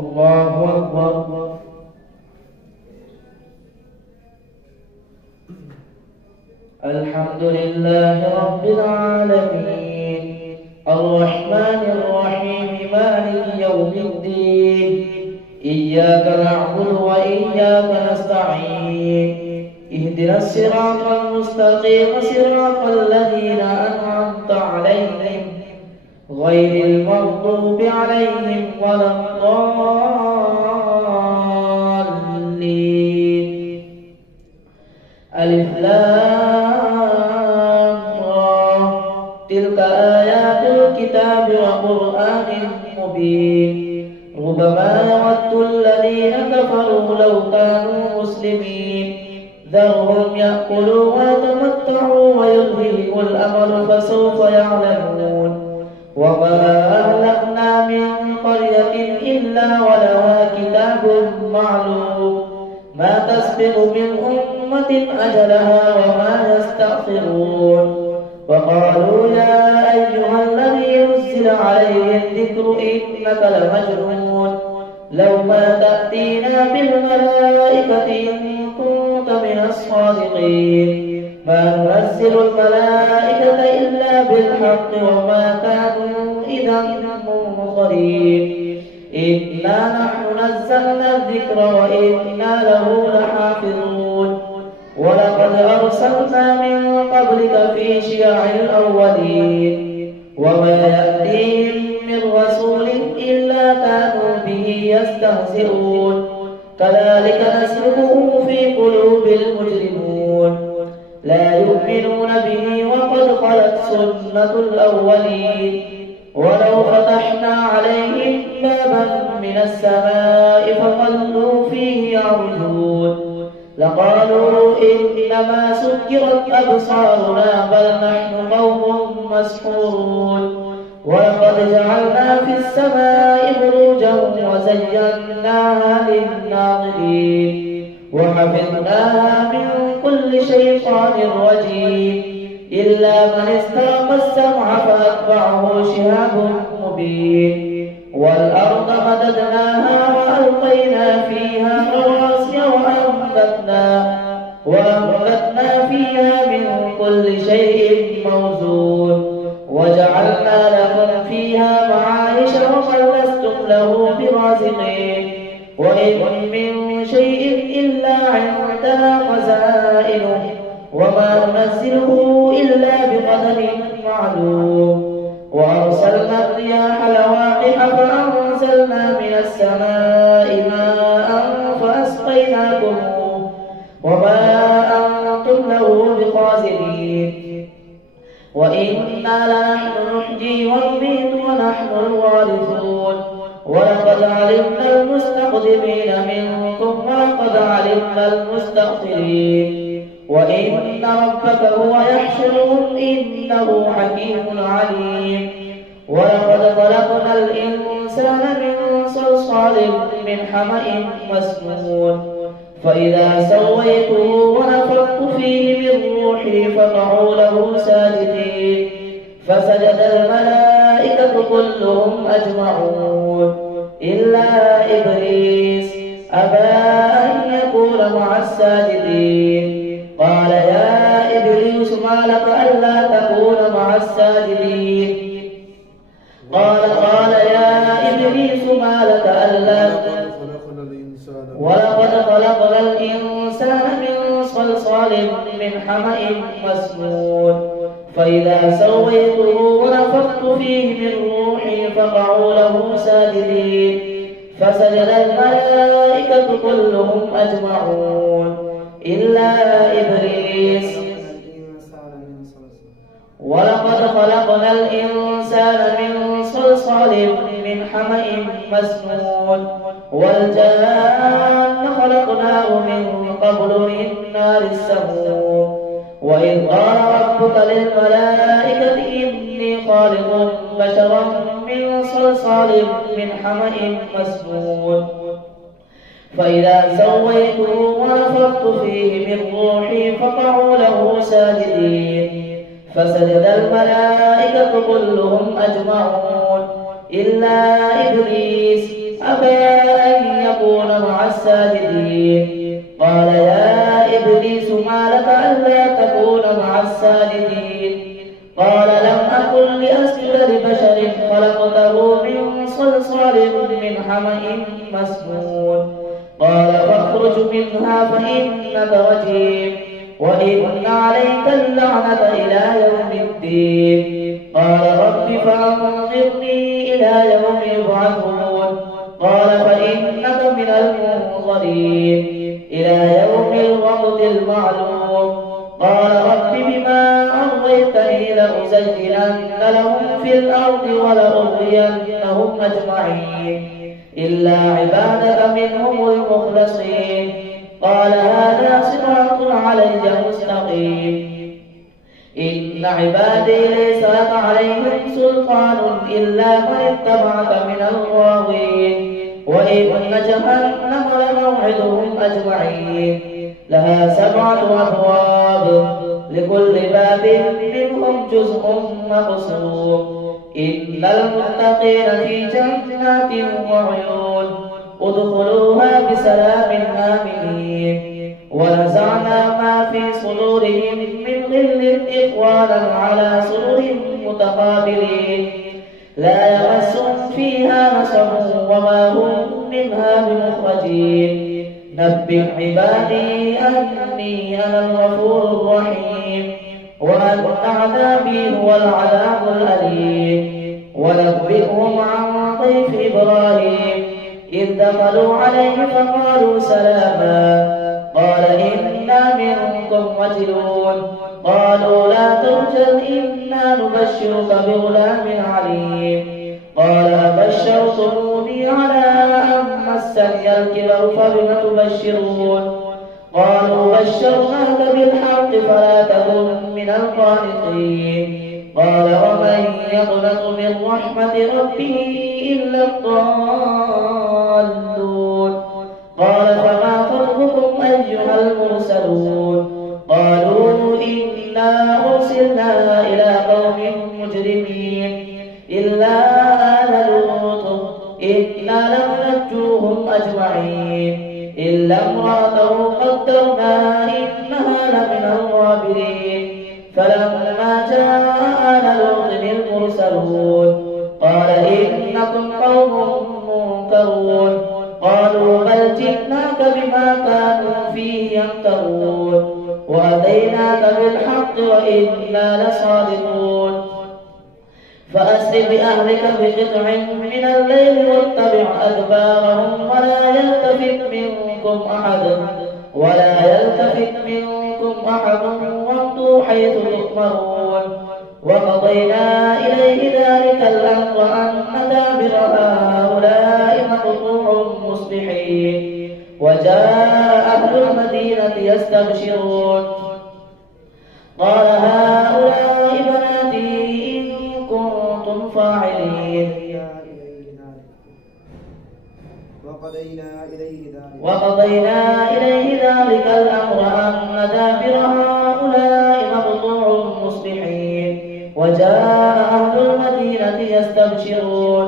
الله أكبر. الحمد لله رب العالمين الرحمن الرحيم مالك يوم الدين إياك نعبد وإياك نستعين اهدنا الصراط المستقيم صراط الذين أنعمت عليهم غير المغضوب عليهم ولا الضالين. ألف لام را تلك آيات الكتاب وقرآن مبين ربما يود الذين كفروا لو كانوا مسلمين ذرهم يأكلوا ويتمتعوا ويلههم الأمل فسوف يعلمون وما أهلكنا من قرية إلا ولها كتاب معلوم ما تسبق من أمة أجلها وما يستأخرون وقالوا يا أيها الذي نزل عليه الذكر إنك لمجنون لو ما تأتينا بالملائكة إن كنت من الصادقين ما ننزل الملائكة إلا بالحق وما كانوا إذا منظرين إنا نحن نزلنا الذكر وإنا له لحافظون ولقد أرسلنا من قبلك في شيع الأولين وما يأتيهم من رسول إلا كانوا به يستهزئون كذلك نسلكه في قلوب المجرمون لا يؤمنون به وقد خلت سنة الأولين ولو فتحنا عليهم بابا من السماء فظلوا فيه يعرجون لقالوا إنما سكرت أبصارنا بل نحن قوم مسحورون ولقد جعلنا في السماء بروجا وزيناها للناظرين وحفظناها من كل شيطان رجيم إلا من استرق السمع فأتبعه شهاب مبين والأرض مددناها وألقينا فيها رواسي وأنبتنا فيها من كل شيء موزون وجعلنا لكم فيها معايش ومن لستم له برازقين وإن من شيء إلا عندنا خزائنه وما ننزله إلا بقدر معلوم وأرسلنا الرياح لواقح فأنزلنا من السماء ماء فأسقيناكموه وما أنتم له بخازنين وإنا لنحن نحيي ونميت ونحن الوارثون ولقد علمنا المستقدمين منكم ولقد علمنا المستأخرين وإن ربك هو يحشرهم إنه حكيم عليم ولقد خلقنا الإنسان من صلصال من حمأ مسنون فإذا سويته ونفخت فيه من روحي فقعوا له ساجدين فسجد الملائكة كلهم أجمعون إلا إبليس أبى أن يكون مع الساجدين قال يا إبليس ما لك ألا تكون مع الساجدين قال يا إبليس ما لك ألا ولقد خلقنا الإنسان من صلصال من حمأ مسنون فإذا سويته ونفخت فيه من روحي فقعوا له ساجدين فسجد الملائكة كلهم أجمعون إلا إبليس ولقد خلقنا الإنسان من صلصال من حمأ مسنون والجان خلقناه من قبل من نار السموم وإذ قال ربك للملائكة إني خالق بشرا من صلصال من حمأ مسنون فإذا سويته ونفخت فيه من روحي فقعوا له ساجدين فسجد الملائكة كلهم أجمعون إلا إبليس أبى الساجدين. قال يا إبليس ما لك ألا تكون مع الساجدين؟ قال لم أكن لأسجد لبشر خلقته من صلصال من حمإ مسنون. قال فاخرج منها فإنك رجيم وإن عليك اللعنة إلى يوم الدين. قال رب فأنظرني إلى يوم يبعثون. قال فإنك من المنظرين إلى يوم الوقت المعلوم. قال رب بما أغويتني لأزينن لهم في الأرض ولأغوينهم أجمعين إلا عبادك منهم المخلصين. قال هذا صراط علي مستقيم. إن عبادي ليس لك عليهم سلطان إلا من اتبعك من الغاوين. وإن جهنم لموعدهم أجمعين لها 7 أبواب لكل باب منهم جزء مقسوم. إن المتقين في جنات وعيون ادخلوها بسلام آمنين. ونزعنا ما في صدورهم من غل إخوانا على سرر متقابلين لا يمسهم فيها نصب وما هم منها بمخرجين. نبئ عبادي أني أنا الغفور الرحيم وأن عذابي هو العذاب الأليم. ونبئهم عن ضيف إبراهيم إذ دخلوا عليه فقالوا سلاما قال إنا منكم وجلون. قالوا لا ترجل إنا نبشرك بغلام عليم. قال أبشرتموني على أن مسني الكبر فبم تبشرون؟ قالوا بشرناك بالحق فلا تكن من القانطين. قال ومن يقنط من رحمة ربه إلا الضالون. قال فما خطبكم أيها المرسلون؟ قالوا إنا أرسلنا إلى قوم مجرمين إلا آل لوط إنا لمنجوهم أجمعين إلا امرأته قدرنا إنها لمن الغابرين. فلما جاء آل لوط المرسلون قال إنكم قوم منكرون. قالوا بل جئناك بما كانوا فيه يمترون وأتيناك بالحق وإنا لصادقون. فأسر بأهلك بقطع من الليل واتبع أدبارهم ولا يلتفت منكم أحد وامضوا حيث تؤمرون. وقضينا إليه ذلك الأمر أن دابر هؤلاء مقطوع مصبحين. وجاء أهل المدينة يستبشرون قال هؤلاء بناتي إن كنتم فاعلين. وقضينا إليه ذلك الأمر أن دابر هؤلاء مقطوع مصبحين. وجاء أهل المدينة يستبشرون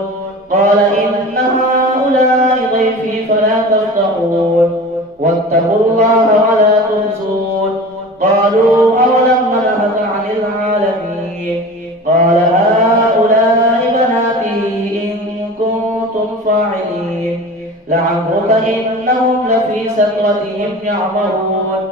قال إن هؤلاء ضيفي فلا تفتحون واتقوا الله ولا تخزون. قالوا أولم ننهك عن العالمين؟ قال هؤلاء بناتي إن كنتم فاعلين. لعمرك إنهم لفي سكرتهم يعمهون.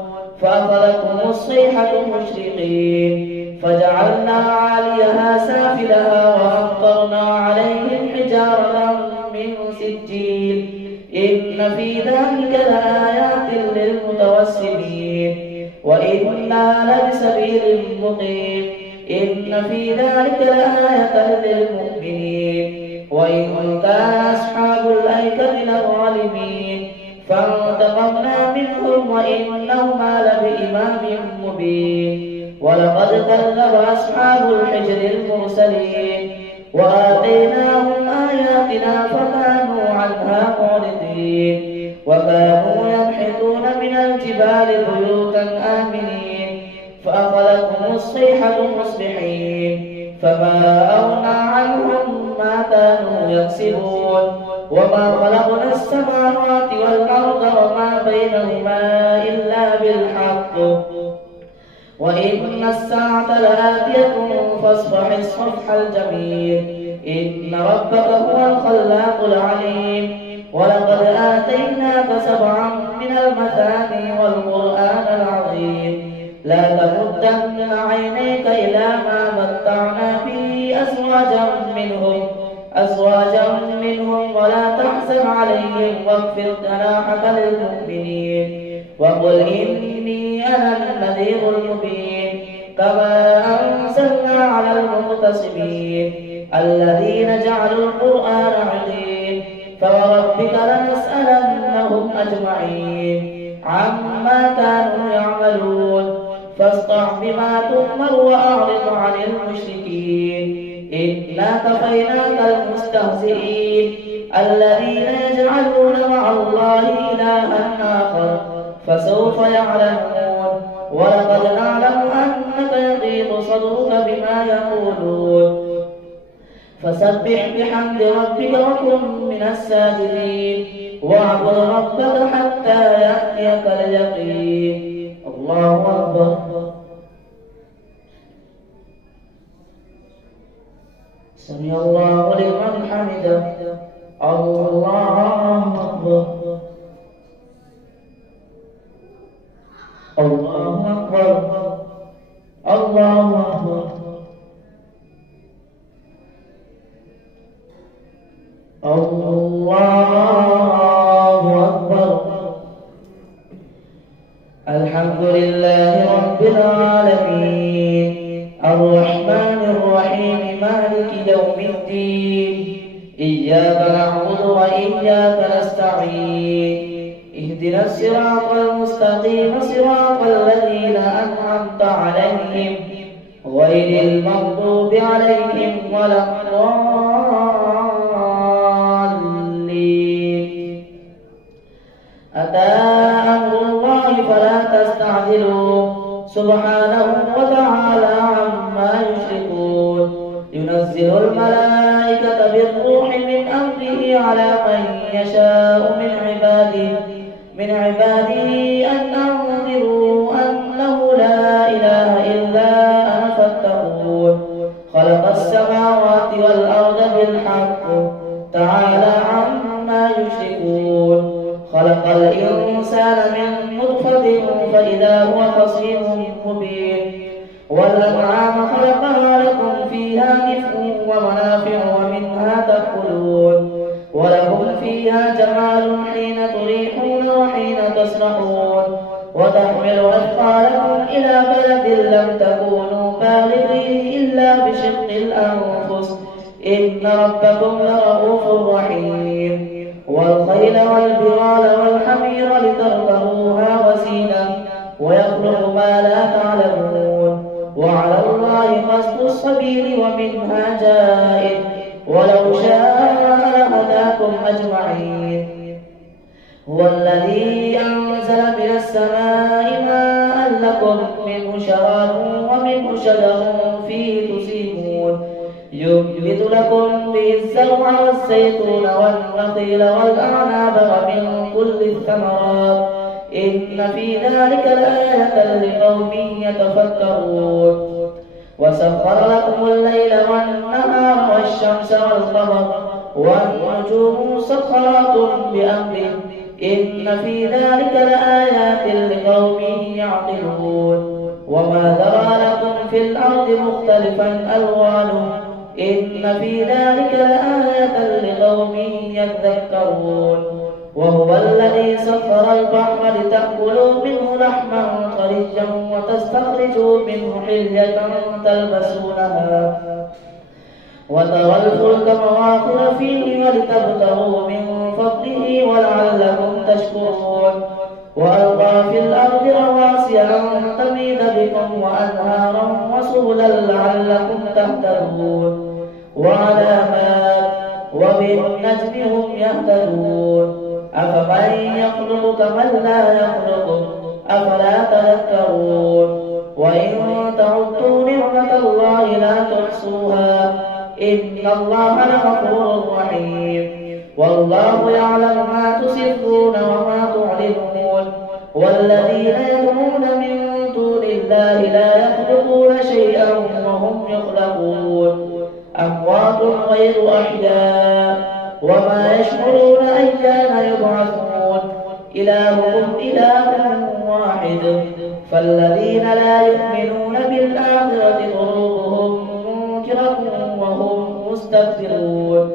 فأخذتهم الصيحة مشرقين فجعلنا عاليها سافلها وأمطرنا عليهم حجارة من سجيل. إن في ذلك لآيات للمتوسمين وإنا لبسبيل مقيم. إن في ذلك لآية للمؤمنين. وإن كان أصحاب الأيكة لظالمين فانتقمنا منهم وإنهما لبإمام مبين. ولقد كذب أصحاب الحجر المرسلين وآتيناهم آياتنا فكانوا عنها معرضين. وكانوا ينحتون من الجبال بيوتا آمنين فأخذتهم الصيحة مصبحين فما أغنى عنهم ما ما كانوا يكسبون وما خلقنا السماوات والأرض وما بينهما إلا بالحق وإن الساعة لآتية فاصفح الصفح الجميل إن ربك هو الخلاق العليم ولقد آتيناك 7 من المثاني والقرآن العظيم لا تمدن عينيك إلى ما متعنا به أزواجا منهم ولا تحزن عليهم واخفض جناحك للمؤمنين وقل إني أنا النذير المبين كما أنزلنا على المقتسمين الذين جعلوا القرآن عظيم فوربك لنسألنهم أجمعين عما كانوا يعملون فاصدع بما تؤمر وأعرض عن المشركين إنا كفيناك المستهزئين الذين يجعلون مع الله إلها آخر فسوف يعلمون ولقد نعلم أنك يضيق صدرك بما يقولون فسبح بحمد ربك وكن من الساجدين واعبد ربك حتى يأتيك اليقين الله أكبر سمع الله لمن حمده الله أكبر الله أكبر الله أكبر الله أكبر الحمد لله رب العالمين الرحمن الرحيم مالك يوم الدين إياك نعبد وإياك نستعين اهدنا الصراط المستقيم صراط الذين أنعمت عليهم غير المغضوب عليهم ولا الضالين أتى أمر الله فلا تستعجلوه سبحانه وتعالى عما يشركون ينزل الملائكة بالروح من أمره على من يشاء من عباده أن أنذروا أنه لا إله إلا أنا فاتقون خلق السماوات والأرض بالحق تعالى عما يشركون خلق الإنسان من نطفة فإذا هو خصيم مبين والأنعام خلقها لكم فيها دفء ومنافع ومنها تأكلون ولكم فيها جمال حين تريحون وحين تسرحون وتحمل أثقالكم إلى بلد لم تكونوا بالغيه إلا بشق الأنفس إن ربكم لرؤوف رحيم والخيل والبغال والحمير لتركبوها وزينة ويخلق ما لا تعلمون وعلى الله قصد السبيل ومنها جائر ولو شاء لهداكم أجمعين هو الذي أنزل من السماء ماء لكم منه شراب ومنه شجر فيه تسيمون ينبت لكم به الزرع والزيتون والنخيل والأعناب ومن كل الثمرات إن في ذلك لآية لقوم يتفكرون وسخر لكم الليل والنهار والشمس والقمر والنجوم مسخرات بأمره إن في ذلك لآيات لقوم يعقلون وما ذرى لكم في الأرض مختلفا ألوانه إن في ذلك لآية لقوم يذكرون وهو الذي سخر البحر لتأكلوا منه لحما طريا وتستخرجوا منه حلية تلبسونها وترى الفلك مواخر فيه ولتبتغوا من فضله ولعلكم تشكرون وألقى في الأرض رواسي أن تميد بكم وأنهارا وسبلا لعلكم تهتدون وعلامات وبالنجم هم يهتدون أفمن يخلق كمن لا يخلق أفلا تذكرون وإن تعدوا نعمة الله لا تحصوها إن الله لغفور رحيم. والله يعلم ما تسرون وما تعلنون. والذين يدعون من دون الله لا يخلقون شيئا وهم يخلقون، أموات غير أحياء وما يشعرون أيان يبعثون. إلهكم إله واحد. فالذين لا يؤمنون بالآخرة قلوبهم منكرة وهم مستكبرون.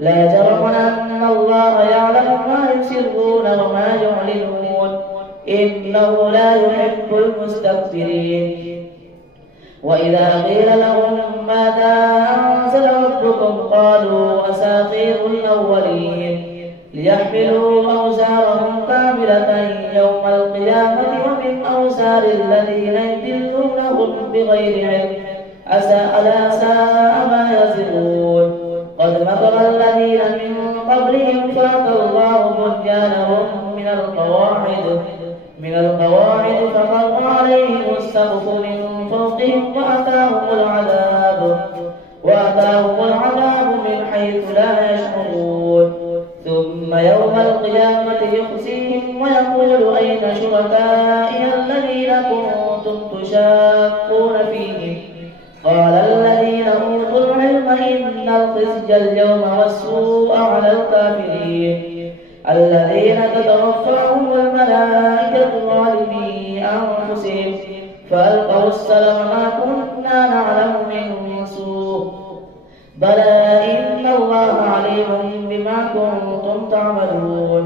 لا جرم أن الله يعلم ما يسرون وما يعلنون، إنه لا يحب المستكبرين. وإذا قيل لهم ماذا أنزل ربكم قالوا أساطير الأولين، ليحملوا أوزارهم كاملة يوم القيامة ومن أوزار الذين يضلونهم بغير علم، ألا ساء ما يزرون. قد مكر الذين من قبلهم فأتى الله بنيانهم من القواعد فخر عليهم السقف من فوقهم وأتاهم العذاب من حيث لا يشعرون. ثم يوم القيامة يخزيهم ويقول أين شركائي الذين كنتم تشاقون فيهم؟ قال الذين أوتوا العلم إن الخزي اليوم والسوء على الكافرين الذين تتوفاهم الملائكة ظالمي أنفسهم فألقوا السلم ما كنا نعلم من سوء بلى إن الله عليم بما كنتم تعملون.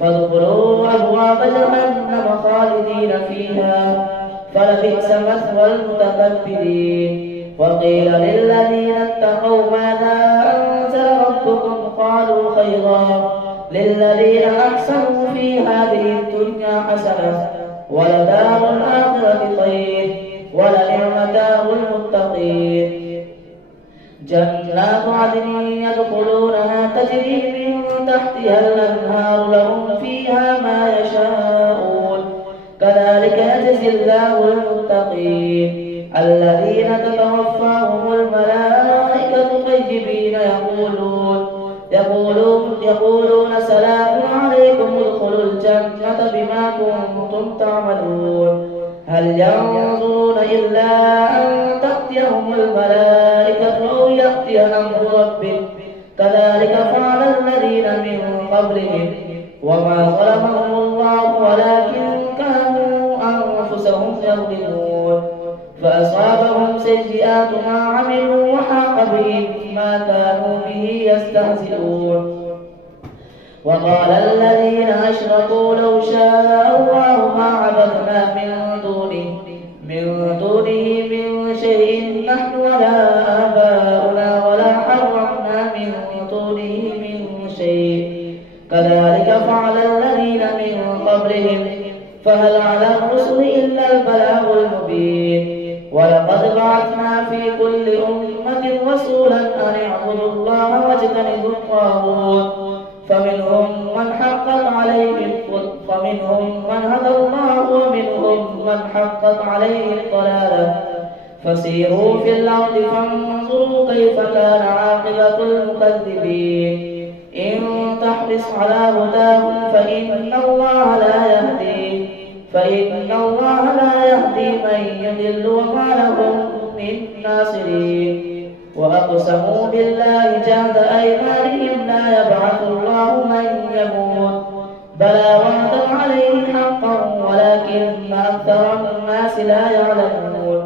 فادخلوا أبواب جهنم خالدين فيها فلبئس مثوى المتكبرين. وقيل للذين اتقوا ماذا أنزل ربكم قالوا خيرا للذين أحسنوا في هذه الدنيا حسنة ولدار الآخرة خير ولنعم دار المتقين. جنات عدن يدخلونها تجري من تحتها الأنهار لهم فيها ما يشاءون كذلك يجزي الله المتقين. الذين تتوفاهم الملائكة طيبين يقولون سلام عليكم ادخلوا الجنة بما كنتم تعملون. هل ينظرون إلا أن تأتيهم الملائكة أو يأتي أمر ربك كذلك فعل الذين من قبلهم وما ظلمهم الله ولكن كانوا أنفسهم يظلمون. فأصابهم سيئات ما عملوا وحاق بهم ما كانوا به يستهزئون. وقال الذين أشركوا لو شاء الله ما عبدنا من دونه من شيء نحن ولا آباؤنا ولا حرمنا من دونه من شيء كذلك فعل الذين من قبلهم فهل على الرسل إلا البلاغ المبين. ولقد بعثنا في كل أمة رسولا أن اعبدوا الله واجتنبوا الطاغوت فمنهم من حقت هدى الله ومنهم من حقت عليه الضلالة. فسيروا في الأرض فانظروا كيف كان عاقبة المكذبين. إن تحرص على هداهم فإن الله لا يهدي من يضل وما لهم من ناصرين. وأقسموا بالله جهد أيمانهم لا يبعث الله من يموت بلى وعدا عليه حقا ولكن أكثر الناس لا يعلمون.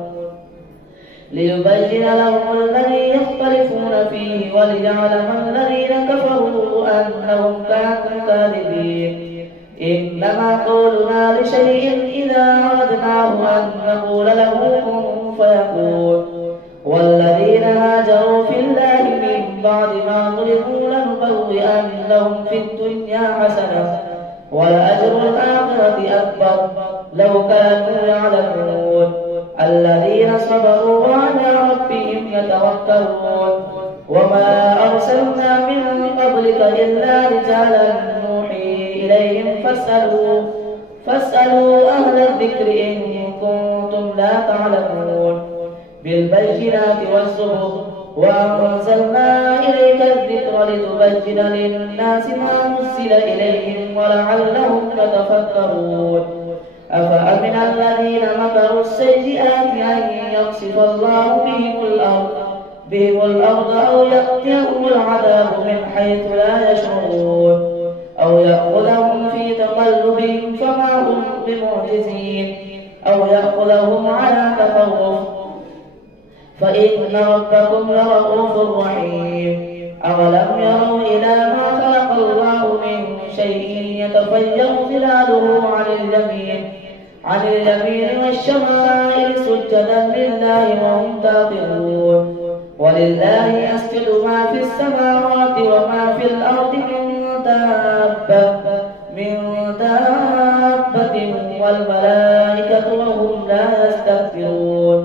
ليبين لهم الذي يختلفون فيه وليعلم الذين كفروا أنهم كانوا كاذبين. إنما قولنا لشيء إذا أردناه أن نقول له كن فيكون. والذين هاجروا في الله من بعد ما ظلموا لنبوئنهم في الدنيا حسنة ولأجر الآخرة أكبر لو كانوا يعلمون. الذين صبروا وعلى ربهم يتوكلون. وما أرسلنا من قبلك إلا رجالا نوحي إليهم فاسألوا أهل الذكر إن كنتم لا تعلمون. بالبينات والزبر وأنزلنا إليك الذكر لتبين للناس ما نزل إليهم ولعلهم يتفكرون أفأمن الذين مكروا السيئات أن يخسف الله بهم الأرض أو يأتيهم العذاب من حيث لا يشعرون أو يأخذهم في تقلبهم فما هم بمعجزين أو يأخذهم على تخوف فإن ربكم لرؤوف رحيم أولم يروا إلى ما خلق الله من شيء يتفيأ ظلاله عن اليمين والشمائل سجدا لله وهم داخلون ولله يسجد ما في السماوات وما في الأرض من دابة والملائكة وهم لا يستكبرون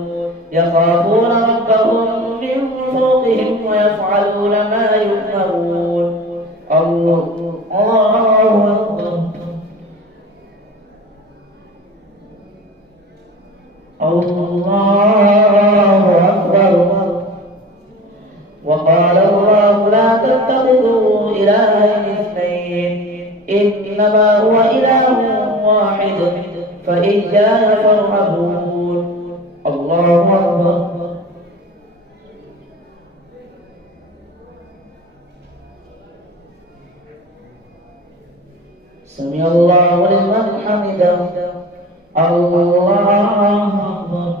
يخافون ربهم من فوقهم ويفعلون ما يؤمرون الله أكبر الله أكبر. وقال الله لا تتخذوا إلهين اثنين إنما هو إله واحد فإياي فارهبون الله أكبر. سمع الله لمن حمده الله أكبر.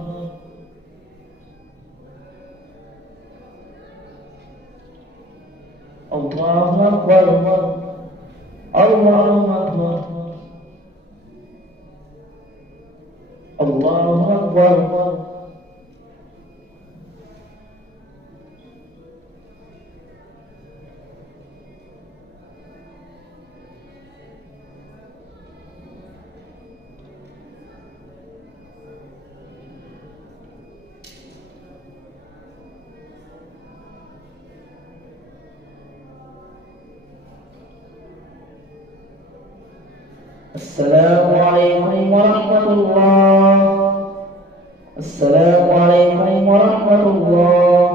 الله أكبر الله أكبر الله أكبر. السلام عليكم ورحمة الله. السلام عليكم ورحمة الله.